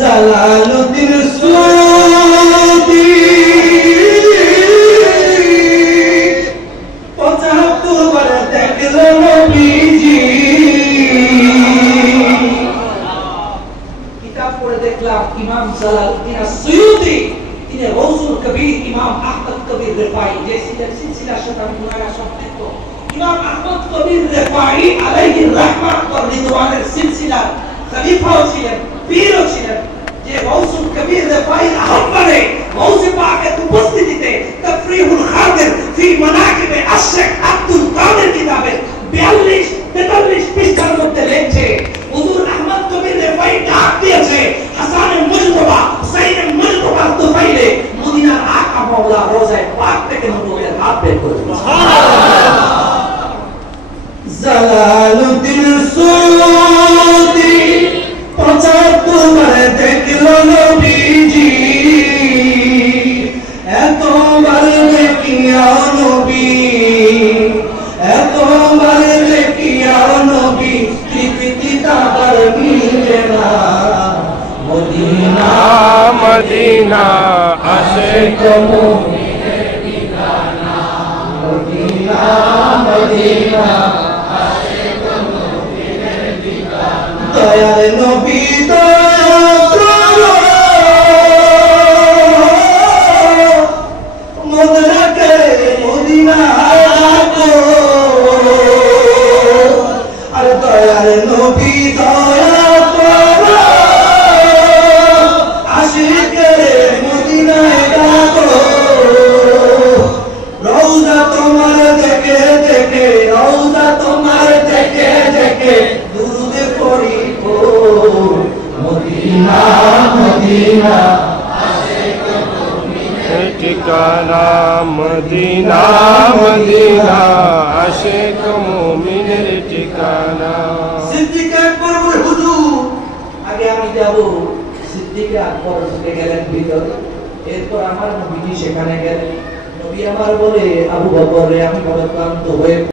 Jalaluddin Suyuti ৭৫ বার দেখলো নবীজি। কিতাব পড়ে দেখলাম ইমাম জালালুদ্দিন সুয়ুতী তিনি গৌসুল কবির ইমাম আহমদ কবির রিফাই যে সিলসিলার সাথে আমি পুরানা সম্পৃক্ত ইমাম আহমদ কবির রিফাই আলাইহির রাহমাত ওয়া রিদওয়ানের সিলসিলার খলিফাও ছিলেন, পীরও ছিলেন। যে গৌসুল কবির রিফাইর আহ্বানে গৌসে পাকের উপস্থিতিতে তাফরিহুল খাদির ফি মানাকিব আশ-শেখ আব্দুল কাদের কিতাবের ৪২-৪৩ পৃষ্ঠার মধ্যে লেখছে হুজুর আহমদ কবির রিফাই ডাক দিয়েছে হাসানে মুজতবা হুসাইনে মুজতবা তুফাইলে মদিনার আকা মাওলা রোজায়ে পাক থেকে নবুয়তের হাত বের করে সুবহানাল্লাহ। জালালুদ্দিন সুয়ুতী ৭৫ বার দেখলো নবীজি। এতবার দেখিয়া নবী, এতবার দেখিয়া নবী তৃপ্তি তাহার মিলে না। মদিনা মদিনা আশিক মুমিনের ঠিকানা। মদিনা মদিনা আশিক মুমিনের ঠিকানা। দয়ার নবী দয়া করো মদরকে মদিনা রাখো। আর দয়ার নবী দয়া করো আশিকে মদিনায় রাখো। রওজা তোমার দেখে দেখে, রওজা তোমার দেখে দেখে দুরূদ পড়িব। মদিনা মদিনা আশিক মুমিনের ঠিকানা, মদিনা মদিনা আশিক মুমিনের ঠিকানা। সিদ্দিক আকবর বলে হুজুর আগে আমি যাব। সিদ্দিক আকবর ঢুকে গেলেন ভিতরে, এরপর আমার নবীজি সেখানে গেলেন। নবী আমার বলে আবু বকর রে আমি বড় ক্লান্ত হয়ে